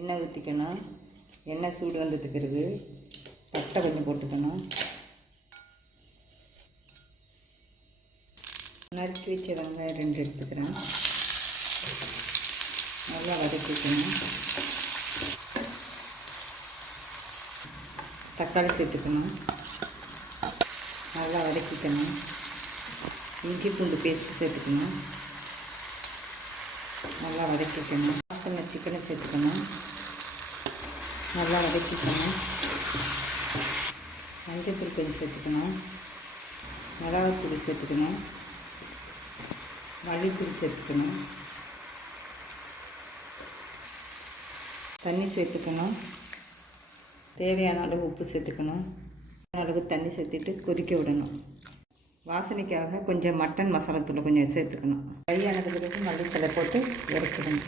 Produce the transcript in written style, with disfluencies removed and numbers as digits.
எண்ணெய் ஊற்றிக்கணும். எண்ணெய் சூடு வந்ததுக்கு பிறகு பட்டை கொஞ்சம் போட்டுக்கணும். நறுக்கி வச்ச வெங்காயம் 2 எடுத்துக்கிறேன். நல்லா வதக்கிக்கணும். தக்காளி சேர்த்துக்கணும். நல்லா வதக்கிக்கணும். இஞ்சி பூண்டு பேஸ்ட்டு சேர்த்துக்கணும். நல்லா வதக்கிக்கணும். வாஷ் பண்ண சிக்கனை சேர்த்துக்கணும். நல்லா வதக்கிக்கணும். மஞ்சள் கொஞ்சம் சேர்த்துக்கணும். மிளகாத்தூள் சேர்த்துக்கணும். மல்லித்தூள் சேர்த்துக்கணும். தண்ணி சேர்த்துக்கணும். தேவையான அளவு உப்பு சேர்த்துக்கணும். அளவு தண்ணி சேர்த்துட்டு கொதிக்க விடணும். வாசனைக்காக கொஞ்சம் மட்டன் மசாலாத்தூள் கொஞ்சம் சேர்த்துக்கணும். கையானதுக்கு மல்லித்தலை போட்டு வறுக்கணும்.